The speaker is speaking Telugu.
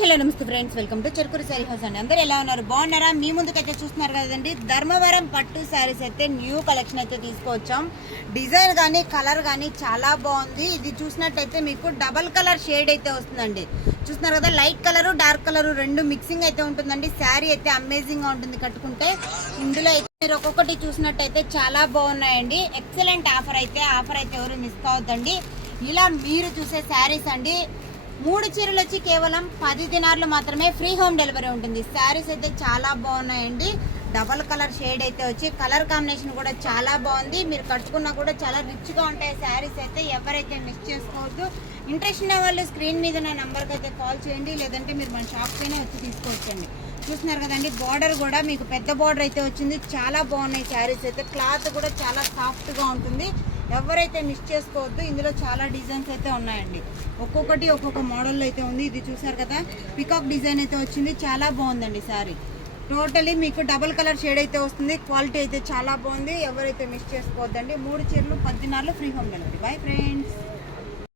హలో నమస్తే friends, welcome to Cherukuru sari house అండి. అందరూ ఎలా ఉన్నారు? బాగున్నారా? మీ ముందుకైతే చూస్తున్నారు కదండి, ధర్మవరం పట్టు శారీస్ అయితే న్యూ కలెక్షన్ అయితే తీసుకొచ్చాం. డిజైన్ కానీ కలర్ కానీ చాలా బాగుంది. ఇది చూసినట్టయితే మీకు డబల్ కలర్ షేడ్ అయితే వస్తుందండి. చూస్తున్నారు కదా, లైట్ కలరు డార్క్ కలరు రెండు మిక్సింగ్ అయితే ఉంటుందండి. శారీ అయితే అమేజింగ్ గా ఉంటుంది కట్టుకుంటే. ఇందులో అయితే మీరు ఒక్కొక్కటి చూసినట్టయితే చాలా బాగున్నాయండి. ఎక్సలెంట్ ఆఫర్ అయితే ఎవరు మిస్ కావద్దండి. ఇలా మీరు చూసే శారీస్ అండి, 3 చీరలు వచ్చి కేవలం 10 దినార్లు మాత్రమే. ఫ్రీ హోమ్ డెలివరీ ఉంటుంది. శారీస్ అయితే చాలా బాగున్నాయండి. డబల్ కలర్ షేడ్ అయితే వచ్చి కలర్ కాంబినేషన్ కూడా చాలా బాగుంది. మీరు కట్టుకున్నా కూడా చాలా రిచ్ గా ఉంటాయి శారీస్ అయితే. ఎవరైతే మిస్ చేసుకోవద్దు. ఇంట్రెస్ట్ ఉన్న వాళ్ళు స్క్రీన్ మీద నా నంబర్కి అయితే కాల్ చేయండి, లేదంటే మీరు మన షాప్ పైన వచ్చి తీసుకోవచ్చండి. చూస్తున్నారు కదండి, బార్డర్ కూడా మీకు పెద్ద బార్డర్ అయితే వచ్చింది. చాలా బాగున్నాయి శారీస్ అయితే. క్లాత్ కూడా చాలా సాఫ్ట్ గా ఉంటుంది. ఎవరైతే మిస్ చేసుకోవద్దు. ఇందులో చాలా డిజైన్స్ అయితే ఉన్నాయండి. ఒక్కొక్కటి ఒక్కొక్క మోడల్లో అయితే ఉంది. ఇది చూసారు కదా, పికాక్ డిజైన్ అయితే వచ్చింది. చాలా బాగుందండి శారీ. టోటలీ మీకు డబుల్ కలర్ షేడ్ అయితే వస్తుంది. క్వాలిటీ అయితే చాలా బాగుంది. ఎవరైతే మిస్ చేసుకోవద్దండి. 3 చీరలు 10 దినార్లు free home delivery. Bye friends.